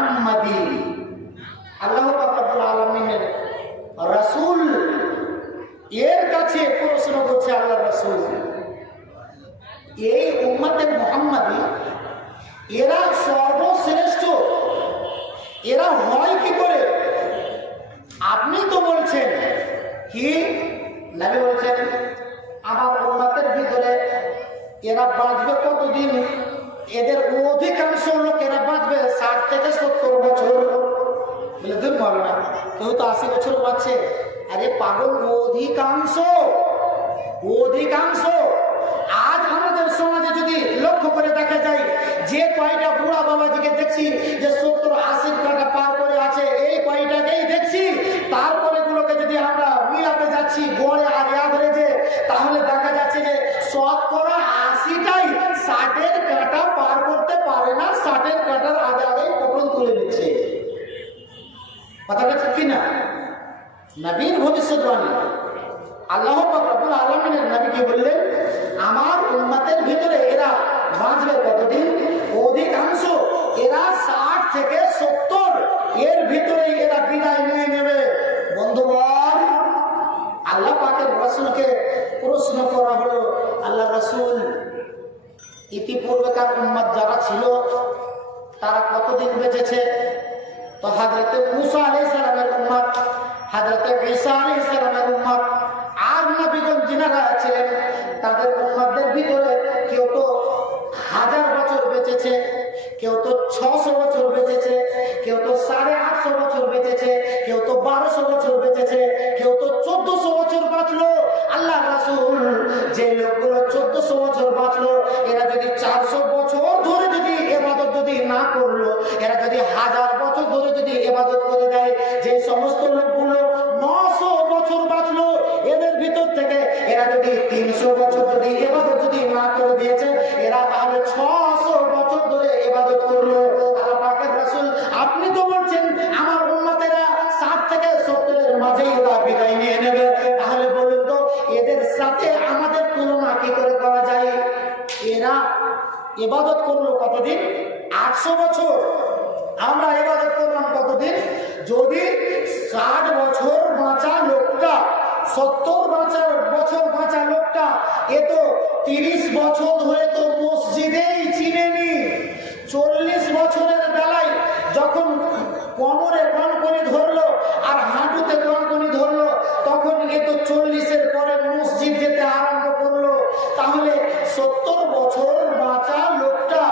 মুহাম্মাদি, আল্লাহ পাক রব্বুল আলামিনের রাসূল এর কাছে প্রশ্ন করছে আল্লাহ রাসূল, এই উম্মতে মুহাম্মাদি এরা সর্বশ্রেষ্ঠ, এরা হয় কি করে? আপনি তো বলছেন কি, নবী বলছেন আমার উম্মতের ভিতরে এরা বাঁচবে কতদিন? এদের অধিকাংশ লোক এরা বাঁচবে 60 থেকে 70 বছর। বলে দূর বলো না, কেউ তো 80 বছর বাঁচছে। আরে পাগল, অধিকাংশ। আজ আমাদের সমাজে যদি লক্ষ্য করে দেখা যায়, যে কয়টা বুড়া বাবাজিকে দেখছি যে 70-80 টাকা পার করে আছে, এই কয়টাকেই দেখছি। তারপরে গুলোকে যদি আমরা মিলাতে যাচ্ছি গড়ে আর অ্যাভারেজে, তাহলে দেখা যাচ্ছে যে শতকরা 80টাই 60-এর কাঁটা পার করতে পারে না, 60-এর কাঁটার আগে আগেই পটল তুলে নিচ্ছে। কথাটা ঠিক কিনা? নবীর ভবিষ্যৎবাণী। আল্লাহ পাক রব্বুল আলামিনের নবীকে বললেন আমার উম্মতের ভিতরে এরা বাঁচবে কতদিন? অধিকাংশ এরা 60 থেকে 70 এর ভিতরে এরা বিদায় নিয়ে নেবে। বন্ধুগণ, আল্লাহ পাকের রাসূলকে প্রশ্ন করা হলো, আল্লাহ রাসূল ইতিপূর্বেকার উম্মত যারা ছিল তারা কতদিন বেঁচেছে? তো হযরত মুসা আলাইহিস সালামের উম্মত, হযরত ঈসা আলাইহিস সালামের উম্মত আর নবীগণ যিনারা ছিলেন তাদের উম্মতদের ভিতরে কেউ তো 1000 বছর বেঁচেছে, কেউ তো 600 বছর বেঁচেছে, কেউ তো 850 বছর বেঁচেছে, কেউ তো 1200 বছর বেঁচেছে, কেউ তো 1400 বছর বাঁচলো। আল্লাহ রাসূল যে লোকগুলো 1400 বছর বাঁচলো, এরা যদি 400 বছর ধরে যদি ইবাদত যদি না করলো, এরা যদি 1000 বছর ধরে যদি ইবাদত করে দেয়, যে সমস্ত লোকগুলো 900 বছর বাঁচলো, এদের ভিতর থেকে এরা যদি 300 বছর যদি ইবাদত যদি না করে দিয়েছে, এরা তাহলে 600 বছর ধরে ইবাদত করলো। আল্লাহ পাকের রাসূল আপনি তো বলছেন আমার উম্মতেরা 60 থেকে 70 এর মাঝে এরা বিদায় নিয়ে নেবে, তাহলে বলুন তো এদের সাথে আমাদের তুলনা কি করে করা যায়? এরা ইবাদত করলো কতদিন? 800 বছর। আমরা ইবাদত করলাম কতদিন? যদি 60 বছর বাঁচা লোকটা, 70 বছর বাঁচা লোকটা এ তো 30 বছর ধরে তো মসজিদেই চিনেনি। 40 বছরের বেলায় যখন কোমরে কনকনি ধরলো আর হাঁটুতে কনকনি ধরলো, তখন এ তো 40-এর পরে মসজিদ যেতে আরম্ভ করলো। তাহলে 70 বছর বাঁচা লোকটা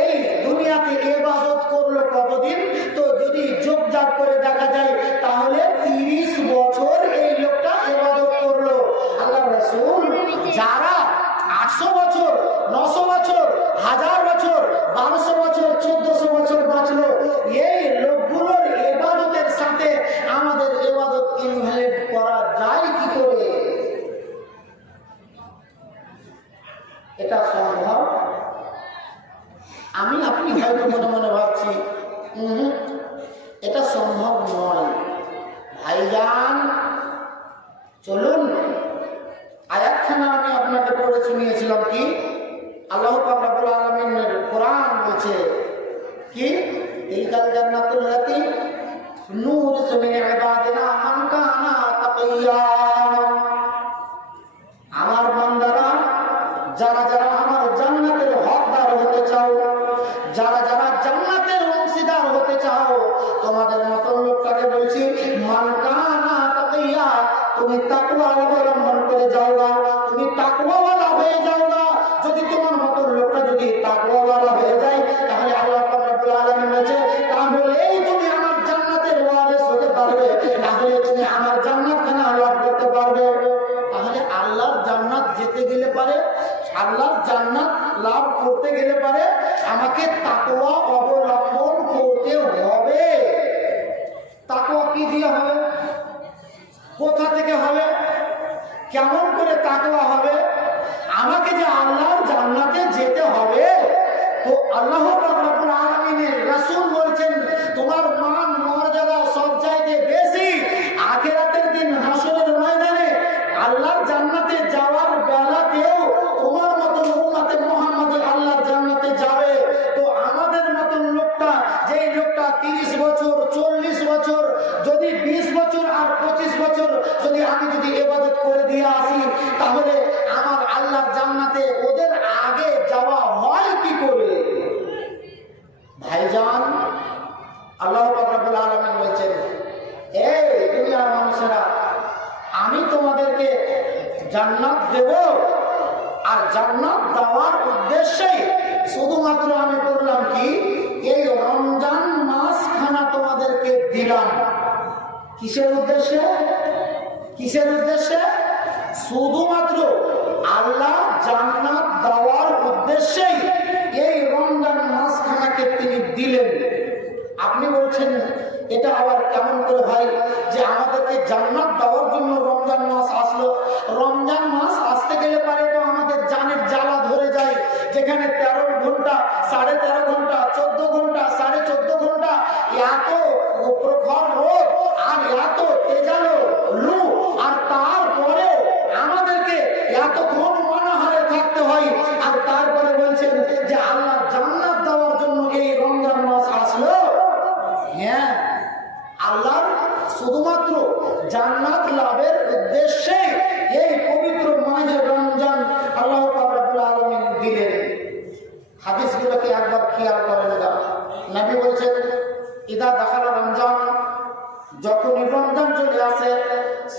এই দুনিয়াতে ইবাদত করলো কতদিন? তো যদি যোগজাগ করে দেখা যায় তাহলে 30 বছর এই লোকটা ইবাদত করলো। আল্লাহ রাসূল যারা 800 বছর, 900 বছর, 1000 বছর, 1200 বছর, 1400 বছর বাঁচলো, এই লোকগুলোর ইবাদতের সাথে আমাদের ইবাদত ইনভ্যালিড করা যায় কি করে? এটা সম্ভব? আমি আপনি হয়তো মনে মনে ভাবছি এটা সম্ভব নয়। ভাইজান চলুন আয়াতখানা আমি আপনাকে পড়ে শুনিয়েছিলাম। কি আল্লাহ পাক রব্বুল আলামিনের কোরআন বলছে কি, তিলকাল জান্নাতুল লাতী নূরিসু মিন ইবাদিনা মান কানা তাকিয়া। আমার বান্দারা যারা যারা আমার জান্নাতের হকদার হতে চাও, যারা যারা জান্নাতের অংশীদার হতে চাও, তোমাদের মতন লোকটাকে বলছি মান কানা তাকিয়া, তুমি তাকওয়া অবলম্বন করে যাওগা, তুমি তাকওয়াওয়ালা হয়ে যাওগা। যদি তোমার মতন লোকটা যদি তাকওয়াওয়ালা হয়ে যায়, তাহলে আল্লাহ পাক রব্বুল আলামিন বলেছে তাহলেই তুমি আমার জান্নাতের ওয়ারিস হতে পারবে, তাহলে তুমি আমার জান্নাতখানা লাভ করতে পারবে। তাহলে আল্লাহর জান্নাত যেতে গেলে পারে, আল্লাহর জান্নাত লাভ করতে গেলে পারে আমাকে তাকওয়া অবলম্বন করতে হবে। তাকওয়া কি দিয়ে হবে? কোথা থেকে হবে? কেমন করে তাকওয়া হবে? আমাকে যে আল্লাহর জান্নাতে যেতে হবে, তো আল্লাহ পাক রব্বুল আলামিনের রাসূল বলছেন তোমার মান মর্যাদা সব চাইতে বেশি আখিরাতের দিন হাসরের ময়দানে আল্লাহর জান্নাতে যাওয়ার বেলাতেও তোমার মতন উম্মতে মুহাম্মদ আল্লাহর জান্নাতে যাবে। তো আমাদের মতন লোকটা, যেই লোকটা 30 দিয়ে আসি, তাহলে আমার আল্লাহর জান্নাতে ওদের আগে যাওয়া হয় কি করে? ভাইজান, আল্লাহ পাক রব্বুল আলামিন বলছেন, এই দুনিয়ার মানুষেরা, আমি তোমাদেরকে জান্নাত দেব, আর জান্নাত দেওয়ার উদ্দেশ্যে শুধুমাত্র আমি করলাম কি, এই রমজান মাসখানা তোমাদেরকে দিলাম। কিসের উদ্দেশ্যে? কিসের উদ্দেশ্যে? শুধুমাত্র আল্লাহ জান্নাত দেওয়ার উদ্দেশ্যেই এই রমজান মাসখানাকে তিনি দিলেন। আপনি বলছেন এটা আবার কেমন করে হয় যে আমাদেরকে জান্নাত দেওয়ার জন্য রমজান মাস আসলো? রমজান মাস আসতে গেলে পারে তো আমাদের জানের জ্বালা ধরে যায়, যেখানে 13 ঘন্টা, 13.5 ঘন্টা, 14 ঘন্টা, 14.5 ঘন্টা এত প্রখর রোদ আর এত তেজালো লু, আর তারপরে আমাদেরকে এতক্ষণ অনাহারে থাকতে হয়। আর তারপরে বলছেন যে আল্লাহ জান্নাত দেওয়ার জন্য এই রমজান মাস আসলো। হ্যাঁ, আল্লাহর শুধুমাত্র জান্নাত লাভের উদ্দেশ্যে এই পবিত্র মাহে রমজান আল্লাহ পাক রব্বুল আলামিন দিলেন। হাদিসগুলোকে একবার খেয়াল করেন না। নবী বলছেন, ইদা দাখালা রমজান, যখনই রমজান চলে আসে,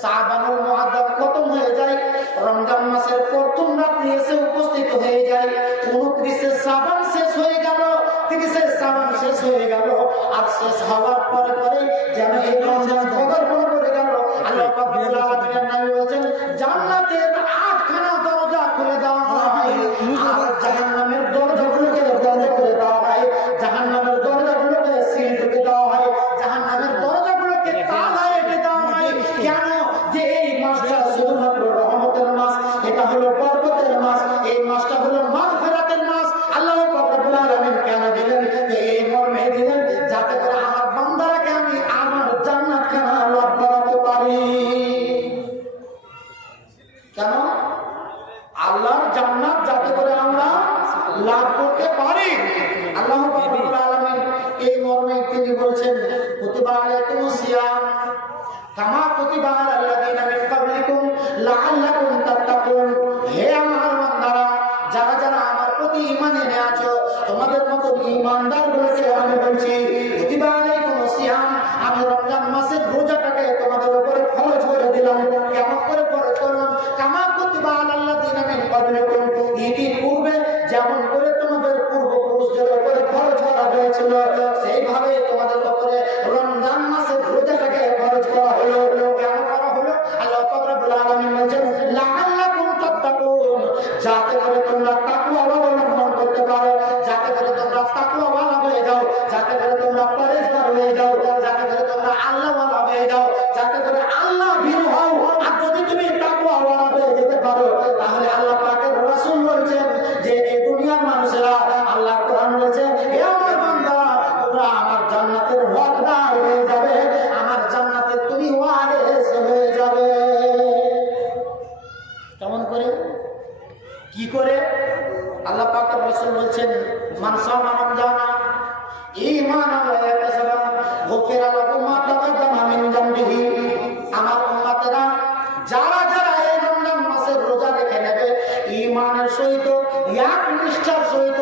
শাবানুল মুআদ্দাম খতম হয়ে যায়, রমজান মাসের প্রথম রাত্রি এসে উপস্থিত হয়ে যায়, 29 শাবান শেষ হয়ে গেল, 30 শাবান শেষ হয়ে গেল, আর শেষ হওয়ার পরে পরে যেন এই রমজান পদার্পণ করে গেল। আল্লাহ পাক রব্বুল আলামিনের নবী বলেন, জান্নাতের 8খানা দরজা খুলে দেওয়া হয়, আর জাহান্নামের দরজাগুলোকে বন্ধ করে দেওয়া হয়, জাহান্নামের দরজাগুলোকে সিল করে দেওয়া হয়, জাহান্নামের দরজাগুলোকে তালা এঁটে দেওয়া হয়। কেন? যে এই মাসটা শুধুমাত্র রহমতের মাস, এটা হলো বরকতের মাস, এই মাসটা হলো মাগফিরাতের মাস। আল্লাহ পাক রব্বুল আলামিন কেন দিলেন? এই মর্মে দিলেন যাতে করে আমার বান্দারাকে আমি আমার জান্নাতখানা লাভ করাতে পারি। কেন? আল্লাহর জান্নাত যাতে করে আমরা লাভ করতে পারি। আল্লাহ পাক রব্বুল আলামিন এই মর্মে তিনি বলছেন, কুতিবা আলাইকুমুস সিয়াম কামা কুতিবা আলাল্লাযিনা মিন ক্বাবলিকুম লাআল্লাকুম তাত্তাকুন। হে আমার বান্দারা, যারা যারা আমার প্রতি ঈমান এনে আছো, তোমাদের মতো ঈমানদারগুলোকে আমি বলছি, কুতিবা আলাইকুমুস সিয়াম, আমি রমজান মাসের রোজাটাকে তোমাদের উপরে ফরজ করে দিলাম। কেমন করে ফরজ করলাম? কামা কুতিবা আলাল্লাযিনা মিন ক্বাবলিকুম, ইতিপূর্বে যেমন করে তোমাদের পূর্বপুরুষদের উপরে ফরজ করা হয়েছিল, সেইভাবে তোমাদের উপরে রমজান মাসের রোজাটাকে ফরজ করা হলো। কেন করা হলো? আল্লাহ পাক রব্বুল আলামিন বলেন, লাআল্লাকুম তাত্তাকুন, যাতে করে তোমরা তাকওয়া অবলম্বন করতে পারো, যাতে করে তোমরা তাকওয়াওয়ালা হয়ে যাও, যাতে করে তোমরা পরেজগার হয়ে যাও, যাতে করে তোমরা আল্লাহওয়ালা হয়ে যাও, যাতে করে আল্লাহ ভীরু হও। আর যদি তুমি তাকওয়াওয়ালা হয়ে যেতে পারো, তাহলে আল্লাহ পাকের রাসূল বলেছেন যে এই দুনিয়ার মানুষেরা, আল্লাহ কোরআন বলেছে, হে আমার বান্দা, তোমরা আমার জান্নাতের হকদার হয়ে যাবে, আমার জান্নাতের তুমি ওয়ারিস হয়ে যাবে। কেমন করে? কি করে? আল্লাহ পাকের রাসূল বলছেন, মান সামা রমজানা ঈমানান ওয়া ইহতিসাবান গুফিরা লাহু মা তাকাদ্দামা মিন যামবিহি। আমার উম্মতেরা, যারা যারা এই রমজান মাসের রোজা রেখে নেবে ঈমানের সহিত, একনিষ্ঠার সহিত,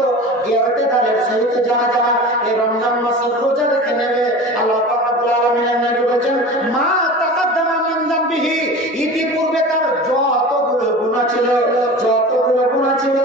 ইহতিদালের সহিত, যারা যারা এই রমজান মাসের রোজা রেখে নেবে, আল্লাহ পাক রব্বুল আলামিনের নবী বলেন, মা তাকাদ্দামা মিন যামবিহি, ইতিপূর্বেকার যতগুলো গুনাহ ছিল, যতগুলো গুনাহ ছিল,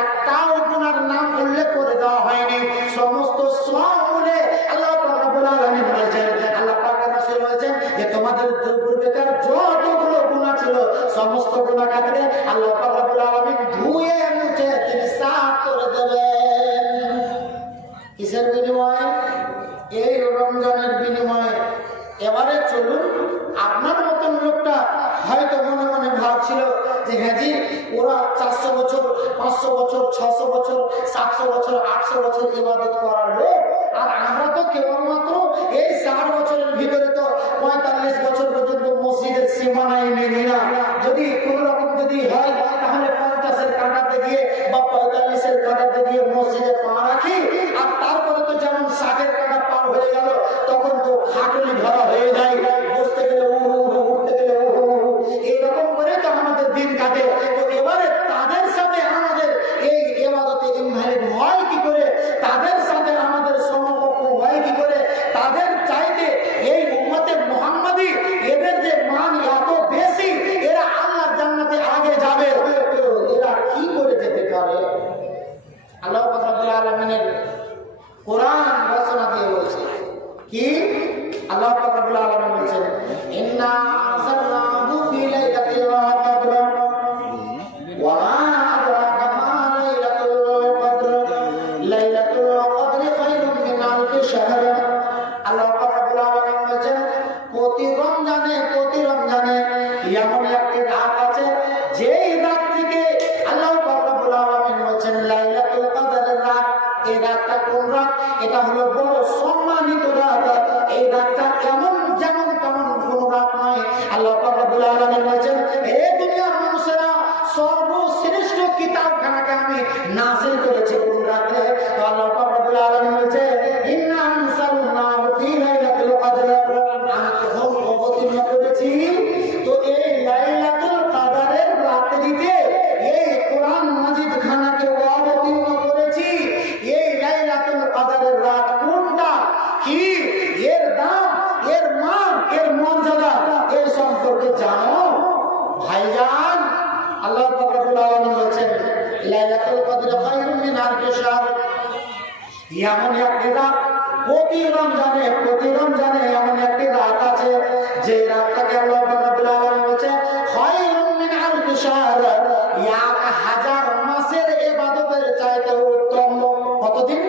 একটাও গুনার নাম উল্লেখ করে দেওয়া হয়নি। সমস্ত সব মিলে আল্লাহ পাক রব্বুল আলামিন বলেছেন, আল্লাহ পাকের রাসূল বলেছেন যে তোমাদের পূর্বেকার যতগুলো গুনাহ ছিল, সমস্ত গুনাহ কাটবে আল্লাহ পাক রব্বুল আলামিন ধুয়ে মুছে তিনি সাফ করে দেবেন। কিসের বিনিময়ে? এই রমজানের বিনিময়ে। এবারে চলুন, আপনার মতন লোকটা হয়তো মনে মনে ভাবছিল যে হ্যাঁ জি, ওরা 400 বছর, 500 বছর, 600 বছর, 700 বছর, 800 বছর ইবাদত করার লোক, আর আমরা তো কেবলমাত্র এই 60 বছরের ভিতরে তো 45 বছর পর্যন্ত মসজিদের সীমানায় নেই না। যদি কোন রকম যদি হয়, তাহলে 50-এর কাঁটাতে গিয়ে বা 45-এর কাঁটাতে গিয়ে মসজিদে পা রাখি, আর তারপরে তো যেমন 60-এর কাঁটা পার হয়ে গেল, তখন তো খাটুলি ধরা হয়ে যায়, বসতে গেলে উঠতে গেলে এইরকম করে তো আমাদের এমন একটি রাত আছে যেই রাত্রিকে আল্লাহ পাক রব্বুল আলামিন বলেছেন লাইলাতুল কদরের রাত। এই রাতটা কোন রাত? এটা হলো বড় সম্মানিত রাত। এই রাতটা এমন যেমন তেমন কোন রাত নয়। আল্লাহ পাক রব্বুল আলামিন বলেছেন, হে দুনিয়ার মানুষেরা, সর্বশ্রেষ্ঠ কিতাবখানাকে আমি নাযিল করেছি কোন রাতে? তো আল্লাহ পাক রব্বুল আলামিন বলেছে, ইন্না আনসালনাহু ফি লাইলাতুল কদর। আমি কখন অবতীর্ণ করেছি? তো এই লাইলাতুল কদরের রাত্রিতে এই কোরআন মাজিদ খানাকে অবতীর্ণ করেছি। এই লাইলাতুল কদরের রাত কোনটা, কি এর দাম, এর মান, এর মর্যাদা এই সম্পর্কে জানো ভাইজান? আল্লাহ পাক রব্বুল আলামিন বলেছেন লাইলাতুল কদর খায়রুম মিন আলফি শাহর। এমন একটি রাত প্রতি রমজানে এমন একটি রাত আছে যে রাতটাকে আল্লাহ পাক রব্বুল আলামিন বলেছেন খায়রুম মিন আলফি শাহর, 1000 মাসের ইবাদতের চাইতে উত্তম। কতদিন?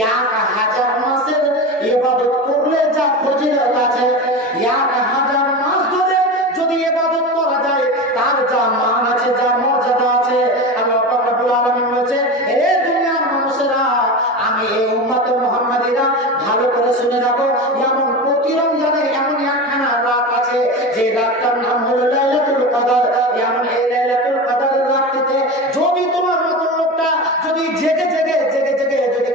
1000 মাসের ইবাদত করলে যা ফজিলত আছে, 1000 মাস ধরে যদি ইবাদত করা যায় তার যা মান আছে, যা মর্যাদা আছে। আল্লাহ পাক রব্বুল আলামিন বলেছে, হে দুনিয়ার মানুষেরা, আমি এই উম্মতে মুহাম্মাদিরা ভালো করে শুনে রাখো, যেমন প্রতি রমজানে এমন একখানা রাত আছে যে রাতটার নাম হলো লাইলাতুল কদর। এমন এই লাইলাতুল কদরের রাতটিতে যদি তোমার মতো লোকটা যদি জেগে যদি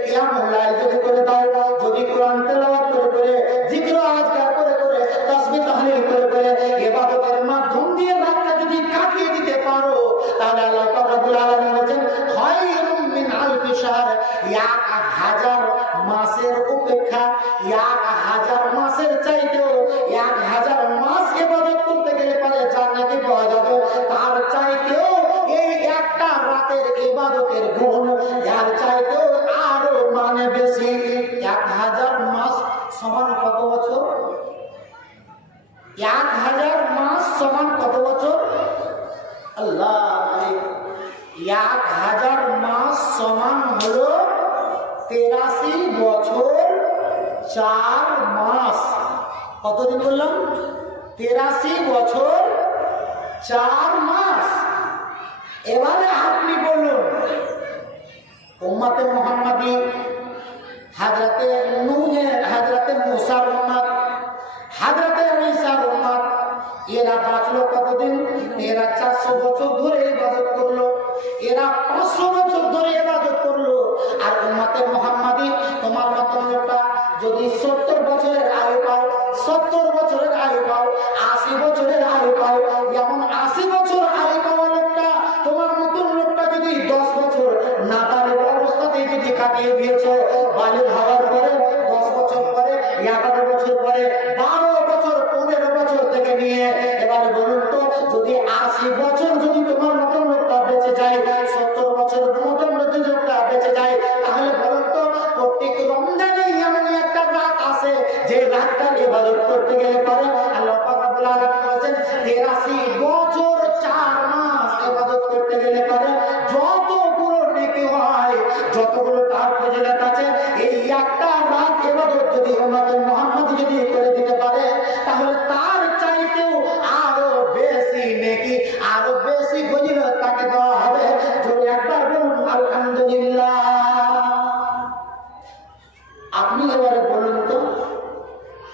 কিয়ামুল লাইল যদি করে দাও, যদি কোরআন তেলাওয়াত করে জিকির আজকার করে তাসবিহ তাহলিল করে ইবাদতের মাধ্যম দিয়ে রাতটা যদি কাটিয়ে দিতে পারো, তাহলে আল্লাহ পাক রব্বুল আলামিন বলেন খায়রুম মিন আলফি শাহর, 1000 মাসের অপেক্ষা, 1000 মাসের চাইতেও 1000 মাস ইবাদত করতে গেলে পরে জান্নাতে পাওয়া যাবে। তার চাইতেও এই একটা রাতের ইবাদতের গুণ যার চাইতেও আরো মানে বেশি। 1000 মাস সমান কত বছর? 1000 মাস সমান কত বছর? আল্লাহ, 1000 মাস সমান হলো 83 বছর 4 মাস। কতদিন বললাম? 83 বছর 4 মাস। এবারে আপনি বলুন, উম্মতে মুহাম্মাদি হযরতে নূহ, হযরতে মুসার উম্মত, হযরতে ঈসার উম্মত, এরা বাঁচলো কতদিন? এরা 400 বছর ধরে ইবাদত করলো, এরা 500 বছর ধরে ইবাদত করলো। আর উম্মতে মুহাম্মাদি তোমার মতন লোকটা যদি 70 বছরের আয়ু পাও, 70 বছরের আয়ু পাও, 80 বছরের আয়ু পাও, যেমন 80 বছর আয়ু পাওয়া লোকটা, তোমার মতন লোকটা যদি 10 বছর নাবালক অবস্থাতেই যদি কাটিয়ে দিয়েছো, বালিগ হওয়ার পরে 10 বছর পরে, 11 বছর পরে, 12 বছর, 15 বছর থেকে নিয়ে এবারে বলুন তো, যদি 80 বছর যদি তোমার মতন লোকটা বেঁচে যায়, 70 বছর মতন লোকটা বেঁচে যায়, তাহলে বলুন তো প্রত্যেক রমজানে এমন একটা রাত আছে যে রাতটা ইবাদত করতে গেলে পরে আল্লাহ পাক রব্বুল আলামিন বলেন 83 বছর 4 মাস ইবাদত করতে গেলে পরে যতগুলো নেকি হয়, যতগুলো তার ফজিলত আছে, এই একটা রাত ইবাদত যদি উম্মতে মুহাম্মাদি যদি করে দিতে পারে, তাহলে তার চাইতেও আরো বেশি নেকি, আরো বেশি ফজিলত তাকে দেওয়া হবে। যদি একবার বলুন আলহামদুলিল্লাহ। আপনি এবারে বলুন তো,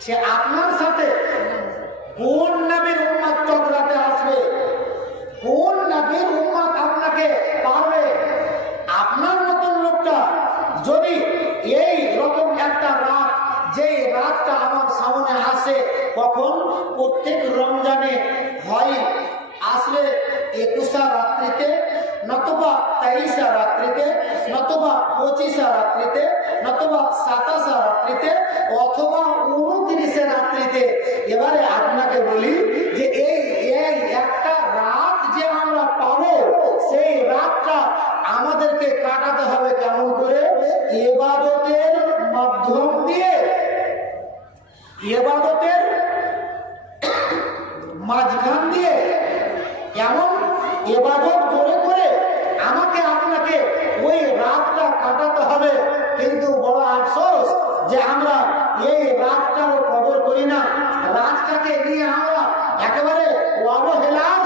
সে আপনার সাথে কোন নবীর উম্মত চক্রাতে আসবে? কোন নবীর উম্মত আপনাকে পারবে? আপনার মতন লোকটা যদি এই রকম একটা রাত, যে রাতটা আমার সামনে আসে, কখন? প্রত্যেক রমজানে হয় আসলে 21 রাত্রিতে, নতুবা 23 রাত্রিতে, নতুবা 25 রাত্রিতে, নতুবা 27 রাত্রিতে, অথবা 29 রাত্রিতে। এবারে আপনাকে বলি যে এই একটা রাত যে আমরা পাবো, সেই রাতটা আমাদেরকে কাটাতে হবে কেমন করে? ইবাদতের মাধ্যম দিয়ে, ইবাদতের মাঝখান দিয়ে, এমন ইবাদত করে আমাকে আপনাকে ওই রাতটা কাটাতে হবে। কিন্তু বড় আফসোস যে আমরা এই রাতটারও কদর করি না, রাতটাকে নিয়ে আমরা একেবারে অবহেলার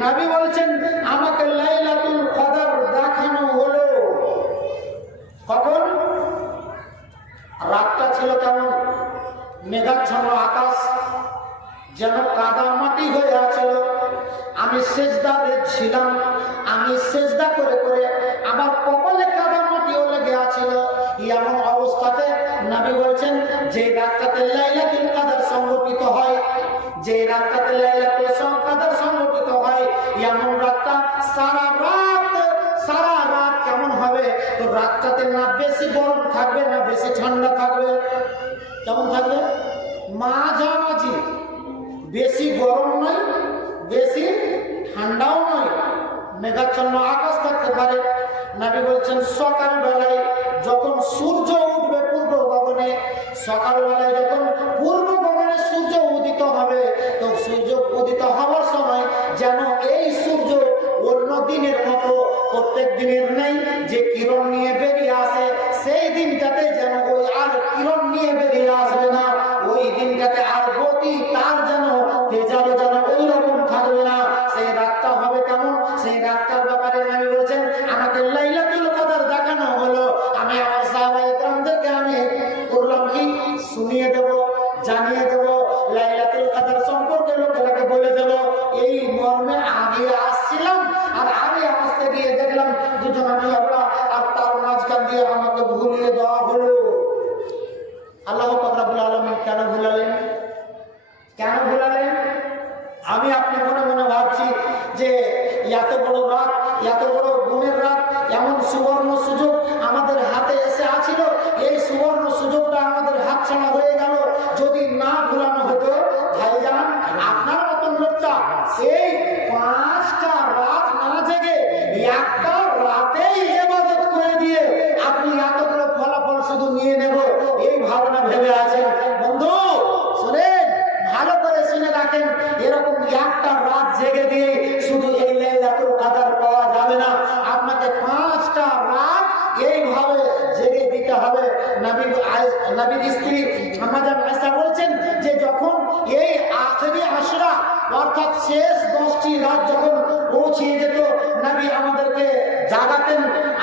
নবী বলছেন আমাকে লাইলাতুল কদর দেখানো হলো। কখন? রাতটা ছিল কেমন? মেঘাচ্ছন্ন আকাশ, যেন কাদা মাটি হয়ে আছিল। আমি সেজদাতে ছিলাম, আমি সেজদা করে করে আমার কপালে কাদা মাটিও লেগে আছিল। এমন অবস্থাতে নবী বলছেন যে রাতটাতে লাইলাতুল কদর সংগঠিত হয়, যে রাতটাতে লাইলাতুল কদর সংগঠিত হয়, এমন রাতটা সারা রাত কেমন হবে? তো রাতটাতে না বেশি গরম থাকবে না বেশি ঠান্ডা থাকবে। কেমন থাকবে? মাঝামাঝি, বেশি গরম নয় বেশি ঠান্ডাও নয়, মেঘাচ্ছন্ন আকাশ থাকতে পারে। নবী বলছেন সকালবেলায় যখন সূর্য উঠবে পূর্ব গগনে, সকালবেলায় যখন পূর্ব গগনে সূর্য উদিত হবে, তো সূর্য উদিত হওয়ার সময় যেন এই সূর্য অন্য দিনের মতো প্রত্যেক দিনের নেই যে কিরণ নিয়ে বেরিয়ে আসে, সেই দিনটাতে যেন ওই আর কিরণ নিয়ে বেরিয়ে আসবে না। ওই দিনটাতে আর গতি তার যেন তেজালো যেন ওই রকম থাকবে না। সেই রাতটা হবে কেমন? সেই রাতটার ব্যাপারে নবী বলেছেন আমাকে লাইলাতুল কদর দেখানো হলো। আমি আমার সাহাবায়ে কেরামদেরকে আমি করলাম কি? শুনিয়ে দেব, জানিয়ে দেব, লাইলাতুল কদর সম্পর্কে লোকেরাকে বলে দেব। এই মর্মে আগে আসছিলাম, আর আগে আসতে গিয়ে দেখলাম দুজন আমি আমরা, আর তার মাঝখান দিয়ে আমাকে ভুলিয়ে দেওয়া হলো। আল্লাহ পাক রব্বুল আলামিন কেন ভুলালেন? কেন ভুলালেন? আমি আপনি মনে মনে ভাবছি যে এত বড় রাত, এত বড় গুণের রাত, এমন সুবর্ণ সুযোগ আমাদের হাতে এসে আছিল, এই সুবর্ণ সুযোগটা আমাদের হাতছাড়া হয়ে গেল। যদি না ভুলানো হতো, ভাইজান আপনার মতন লোকটা এই 5টা রাত না জেগে একটা রাতেই ইবাদত করে দিয়ে আপনি এতগুলো ফলাফল শুধু নিয়ে নেব এই ভাবনা ভেবে আছেন। বন্ধু শুনেন, ভালো করে শুনে রাখেন, এরকম একটা রাত জেগে দিয়ে শুধু এই লাইলাতুল কদর পাওয়া যাবে না। আপনাকে 5টা রাত এইভাবে জেগে দিতে হবে। নবীর স্ত্রী আমাদের আয়েশা বলছেন যে যখন এই আখেরি আশরা অর্থাৎ শেষ 10টি রাত যখন পৌঁছিয়ে যেত, নবী আমাদেরকে জাগাতেন।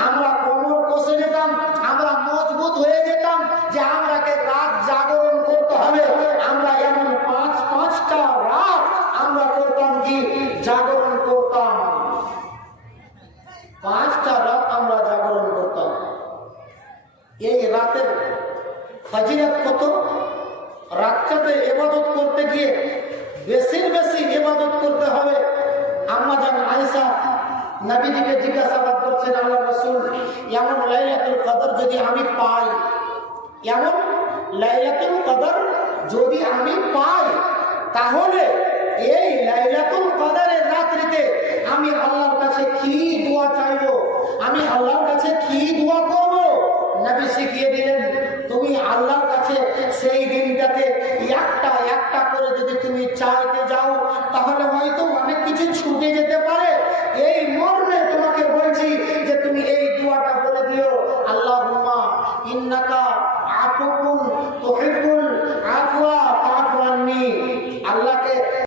আমরা কোমর কষে নিতাম, আমরা মজবুত হয়ে যেতাম যে আমরাকে রাত জাগরণ করতে হবে। আমরা এমন 5টা রাত আমরা করতাম কি? জাগরণ করতাম। 5টা রাত আমরা জাগরণ করতাম। এই রাতের ফজিলত কত! রাতটাতে ইবাদত করতে গিয়ে বেশির বেশি ইবাদত করতে হবে। আম্মা জান আয়েশা নবীজিকে জিজ্ঞাসাবাদ করছেন, আল্লাহ রাসূল এমন লাইলাতুল কদর যদি আমি পাই, এমন লাইলাতুল কদর যদি আমি পাই, তাহলে এই লাইলাতুল কদরের রাত্রিতে আমি আল্লাহর কাছে কি দোয়া চাইবো, আমি আল্লাহর কাছে কি দোয়া করব? নবী শিখিয়ে দিলেন তুমি আল্লাহর কাছে সেই দিনটাতে একটা একটা করে যদি তুমি চাইতে যাও, তাহলে হয়তো অনেক কিছু ছুটে যেতে পারে। এই মর্মে তোমাকে বলছি যে তুমি এই দোয়াটা বলে দিও, আল্লাহুম্মা ইন্নাকা আফুকুন তুহিব্বুল